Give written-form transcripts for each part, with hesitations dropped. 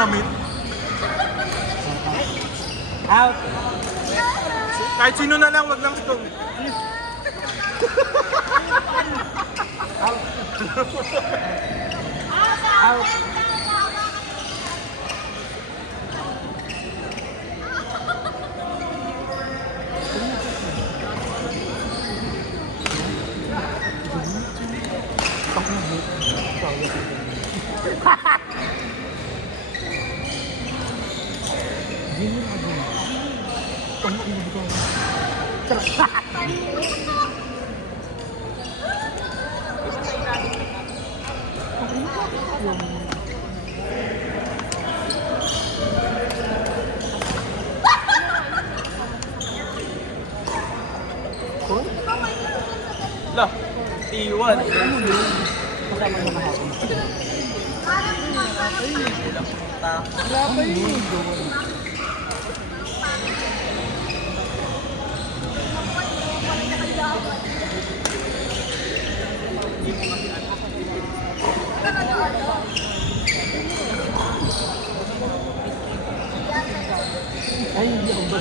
na-meet. Out. Kahit sino na lang, wag lang stone. Out. Lah, iwan. Kasama mo kahapon. Wala pa yun. Ay, hindi ako ba?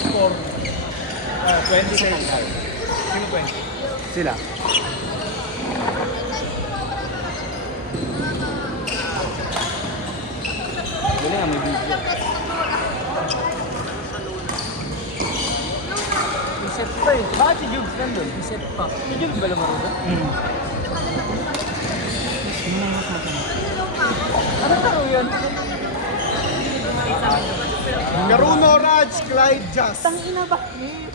Score. 20 seconds. Sino 20? Sila. Dali nga, may video. Reset pa eh. Bakit si Jubes nandun? Reset pa. Si Jubes ba lumaro doon? Ano taro yun? Garuno, Raj, Clyde, Jazz. Tangina ba? Si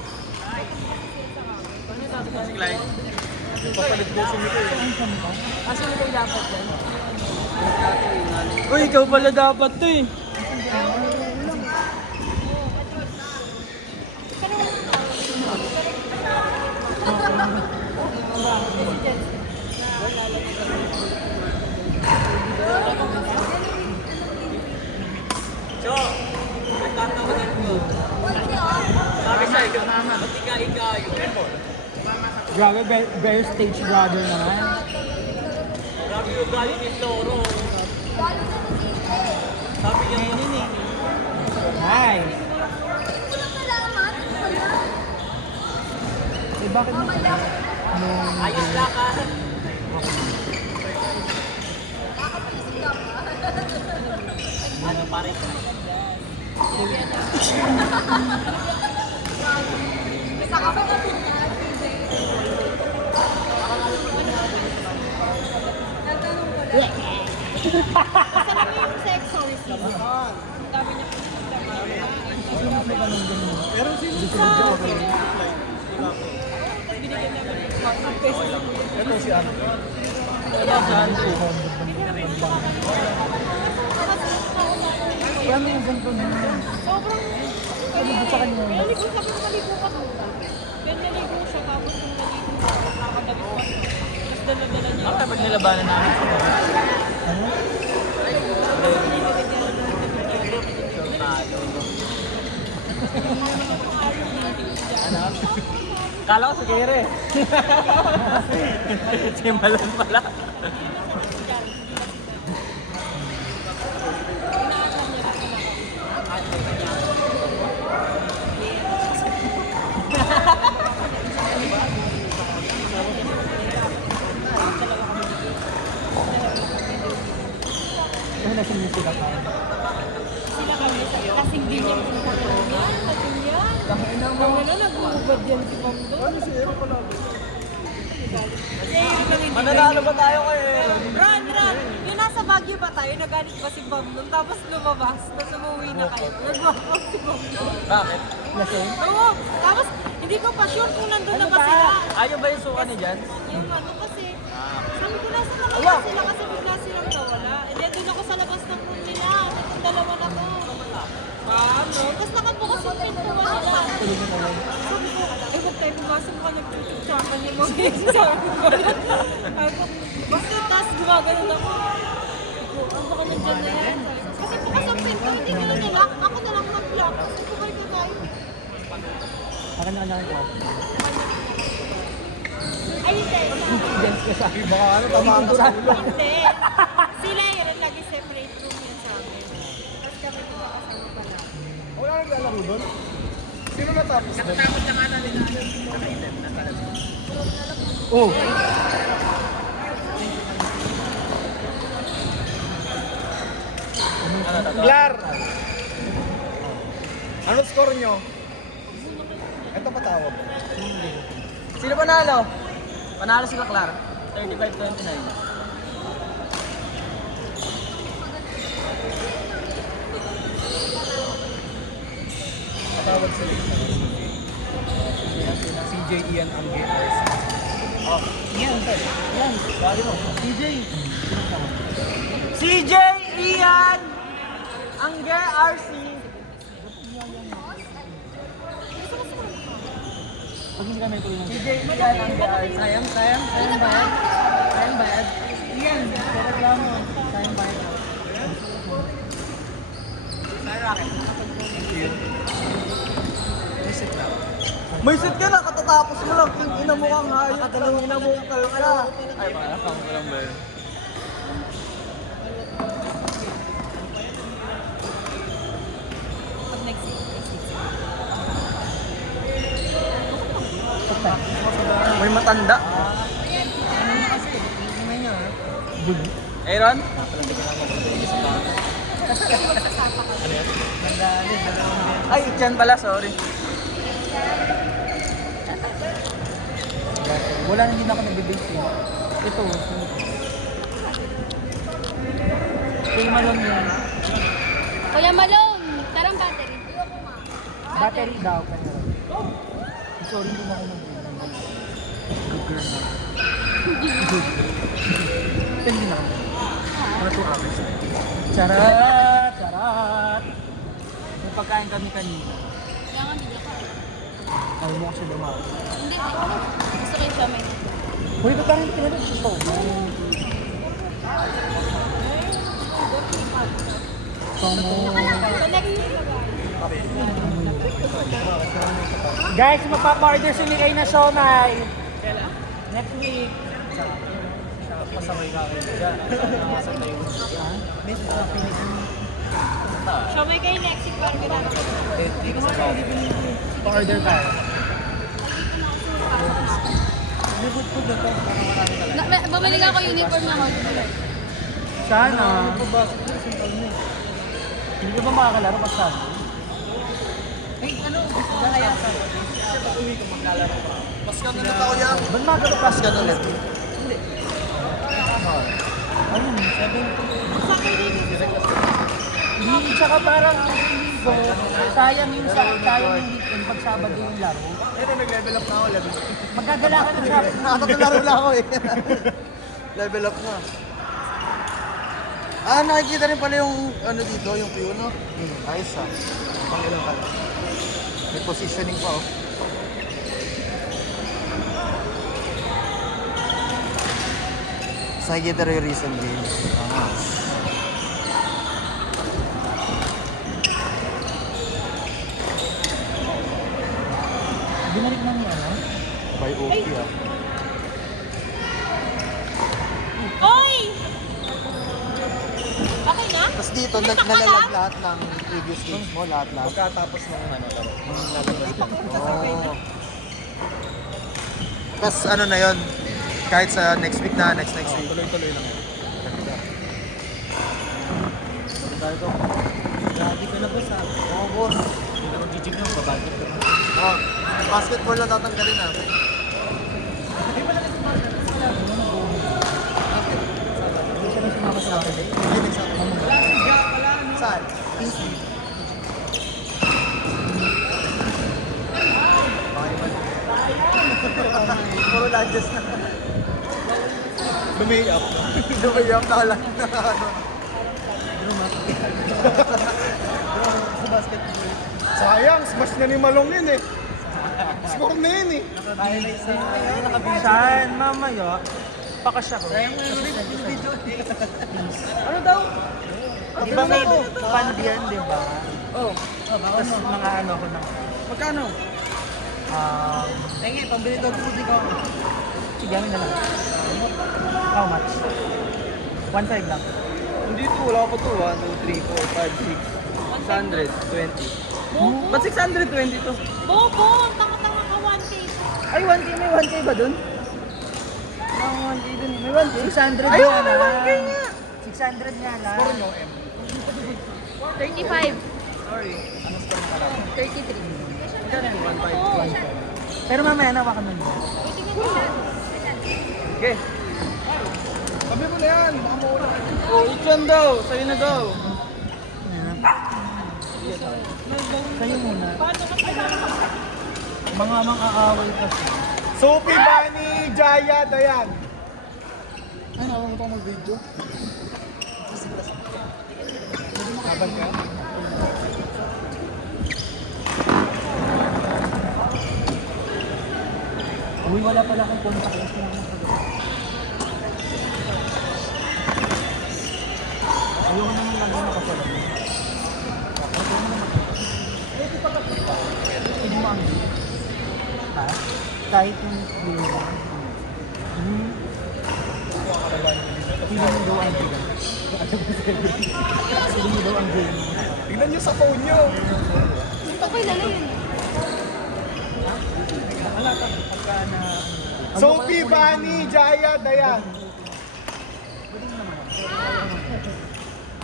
Clyde. Papalit ko si Miko eh. Asa mo kayo dapat yan? Uy, ikaw pala dapat to eh. Grabe, very stage brother naman. Grabe yung galing ni Toro. Sabi niya yun eh. Hi! Eh, bakit mo? Ayos lakan. Ano pare? Pero sino si Clyde? Ito si Ano. Ano yung ganito na? Sobrang Ano sa kanya? naligo ka kung naligo ka to. Then naligo siya tapos nung naligo ka, nakakadabit pa. Tapos dala-dala niya. Ang dapat nilabanan namin sa mga. Ano? Kala ko sa kere. Si Malon pala. Ano na sinisila ka? Sila kami sa kasing din yung kasing yan. Ang ano, nag-uubad yan si Ma'am doon. Ano si Ero pala? Kasi yun lang hindi Mananalo ba tayo kayo? Ron! Yung nasa Baguio pa tayo, nagalit pa si Ma'am doon. Tapos lumabas, tapos umuwi na kayo. Nagwapang si Ma'am doon. Bakit? Lasing? Oo! Tapos, hindi ko pa sure kung nandun na ba sila. Ayaw ba yung suka ni Jan? Yung ano kasi, sabi ko nasa nakita sila kasi bigla silang nawala. And then doon ako sa labas ng room nila. Itong dalawa na to. Ano? Tapos nakabukas yung pintuan nila. Sabi ko, ay huwag tayo pumasok ka nagtututsaka niyo mag-isa. Sabi ko, basta tapos gumagano'n ako. Ang baka nandiyan na yan. Kasi bukas ang pinto, hindi nila nilak. Ako na lang mag-lock. Kasi bukay na tayo. Kanya-kanya ko. Ay, hindi. Dance ka sa akin. Baka ano, tamaan ka sa ulo. Hindi. Sila yun, lagi separate room yan sa amin. Tapos kami nakakasama pa lang. Wala nang lalaro doon. Sino natapos doon? Natakot na nga namin. Oh! Glar! Ano score nyo? Ito patawag. Sino panalo? Panalo si Kaklar. 35-29. Patawag sa CJ Ian Angge RC. Oh, yan. Yan. Bali mo. CJ. CJ Ian Angge RC. Pag hindi kami tuloy ng CJ Ian Angge RC. Sayang bayad. Sayang bayad. Ian, sa reklamo. Sayang bayad. May set ka na, katatapos mo lang. Yung ina mo kang hayop. Nakadalawang ina mo kang ka. Ay, pangalakang ko lang ba yun? Pag nag-save. May matanda. Aaron? Ay, dyan pala, sorry. Wala na din ako nag-debate eh. Ito. Kuya Malone yun. Kuya Malone, tarang battery. Battery daw. Sorry, hindi na ako nag-debate. Good girl na. Depende na ako. Mga 2 hours. Charat! Charat! May pagkain kami kanina. Kaya nga bigla ka. Ayaw mo kasi dumawa. Hindi. Gusto ko yung sa amin. Uy, ba't parang tinanong sa show? Sa next week na ba? Guys, magpapa-order si Mikay na siomay. Next week. Pasaway ka kayo dyan. Show mo kayo next week para ginagawa ko. Pa-order tayo. Bumalik ako uniform na ako. Sana. Hindi ka ba makakalaro pag sana? Ay, ano? Kaya sa pag-uwi ko maglalaro pa. Mas ka ulit ako yan. Ba't magkakapas ka ulit? Ayun, 7. Sa kayo dito. Hindi, tsaka parang linggo, sayang yung weekend pag Sabado yung laro. Eh, nag-level up na ako. Magkagala ka na sa Nakatatlaro na ako eh. Level up na. Ah, nakikita rin pala yung ano dito, yung view, no? Ayos ah. Pang ilang ka. May positioning pa oh. Sa nakikita rin yung recent games. Binalik na niya, no? By OP ah. Oy! Okay na? Tapos dito, nalalag lahat ng previous games mo, lahat. Pagkatapos ng ano, laro. Ng lalabas ka. Oo. Tapos ano na yon, kahit sa next week na, next week. Tuloy-tuloy lang. Grabe ka na boss ha. Oo, boss. Hindi ako jijig nyo, babagit ka na. Oh, basketball lang tatanggalin ah. Hindi siya na sumama sa akin. Hindi, nagsama mo. Saan? Puro lunges na. Lumiyap. Dumayam na lang na ano. Sa basketball. Sayang, smash na ni Malong yun eh. Score na yun eh. Saan mamaya? Nagpakash ako. Sayang mo yung video. Ano daw? Di ba may fund yan, di ba? Oh, Tapos mga ano ko na. magkano? Ay, pambili daw food ikaw. Sige, amin na lang. How much? 1.5 lang. Dito, wala pa to. 1, 2, 3, 4, 5, 6. 620. Ba't 620 to? Bobo, tanga-tanga ka 1K. Ay, 1K, may 1K ba dun? May 1K dun. May 1K? 600 Ay, nga may lang. 1K nga. 600 nga lang. 35. Sorry. Ano score mo ka lang? 33. Magkano yung 1.5? Pero mamaya nawakan mo niya. Pwede nga ba? Okay. Sabi mo na yan. Baka mawala. Oh, iklan daw. Sa'yo na daw. Sa'yo muna. Paano ka kailangan? Mga aaway kasi. Sophie, Bani, Jaya, Dayan. Ay, nawakan mo pa mag-video. Laban ka? Uy, wala pala akong contact. Gusto na akong sagot. Ayoko naman lagi nakasagot. Hindi mo ang ha? Kahit yung video. Feeling mo daw ang bigat. Feeling mo daw ang game. Tingnan nyo sa phone nyo. Okay na lang yun. Wala ka pagka na... Sophie, Bani, Jaya, Dayan.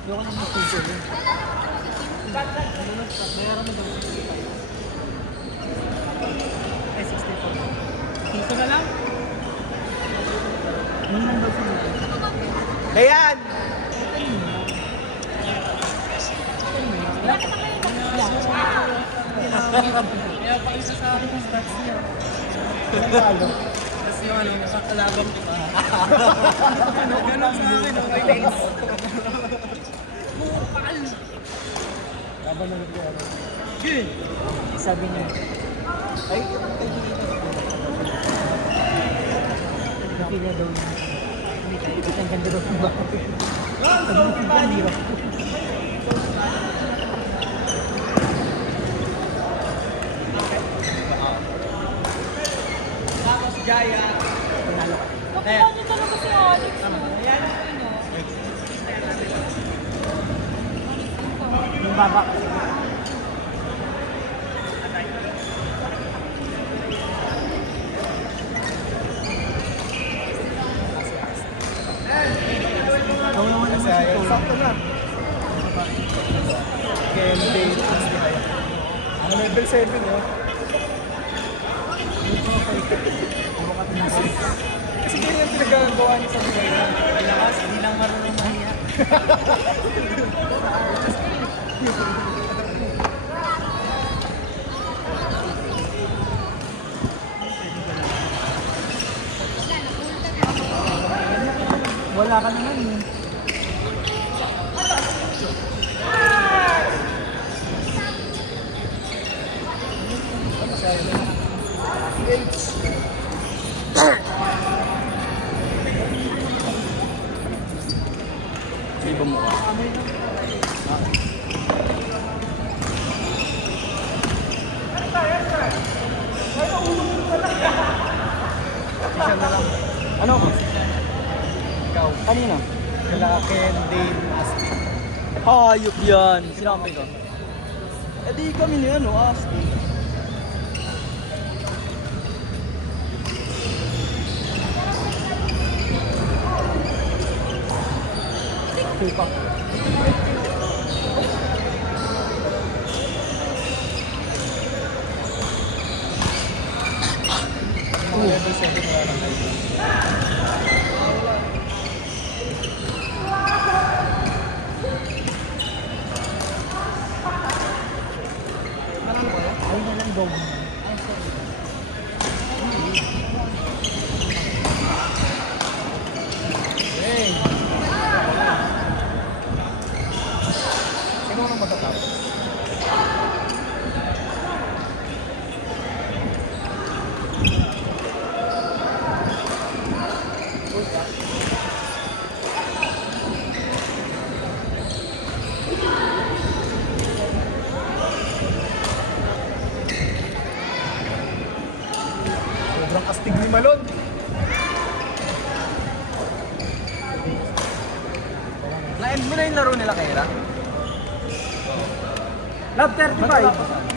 Ayoko naman mag-video. Bayaran mo daw. Ay, 64. Ito na lang? Yun lang daw sila. Dayan! Kaya pa isa sa akin yung stats niya. Tapos yung ano, nasa kalabang ko pa. Ganun sa akin, okay thanks. Laban ulit ko. Good. Sabi niya, ay, hindi niya daw niya. Ang ganda daw ng bahay. Ang ganda. Tapos Jaya. Nakuha niyo talaga si Alex. no? Yung baba. Ikaw naman naman si Cole. Sakto na. Kende. Ano level 7 oh. Kasi ganyan yung pinagagawa niya sa buhay niya. Lakas, hindi lang marunong mahiya. Wala ka naman eh. Iba mo ka. Isa na lang. Ano? Ikaw. Kanina? Lalaki, Dave, Asti. Hayop yan. Sinabi ko. Eh di kami ni ano, Asti. Tupak. Level 7 na lang kayo. Ay na lang daw. Hey! Sino nang matatapos? Malon. Na-end mo na yung laro nila, Kaira? Love 35.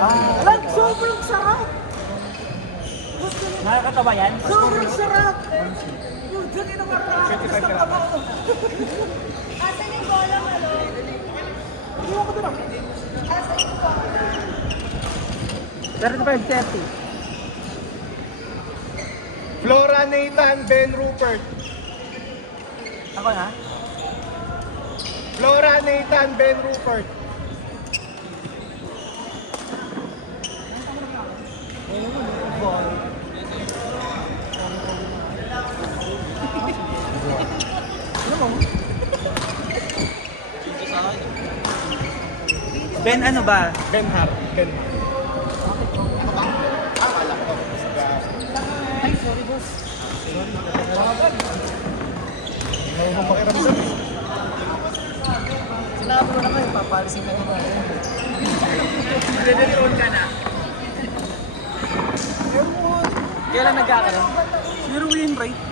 Alam, sobrang sarap! Nakakatawa yan? Sobrang sarap! Yung dyan yung practice ng taba ko. Asan yung bola, Malo? Iwan ko doon. Asan yung bola? 35-30. Flora Nathan, Ben Rupert. Ako na? Flora Nathan, Ben Rupert. Ben ano ba? Ben Hart. Ben. Ay, sorry boss. Ano bang pakiramdam? Sinabi ko naman, papalisin ka naman. Nag-drone ka na. Kailan nagkakaroon? Si Ruin, right?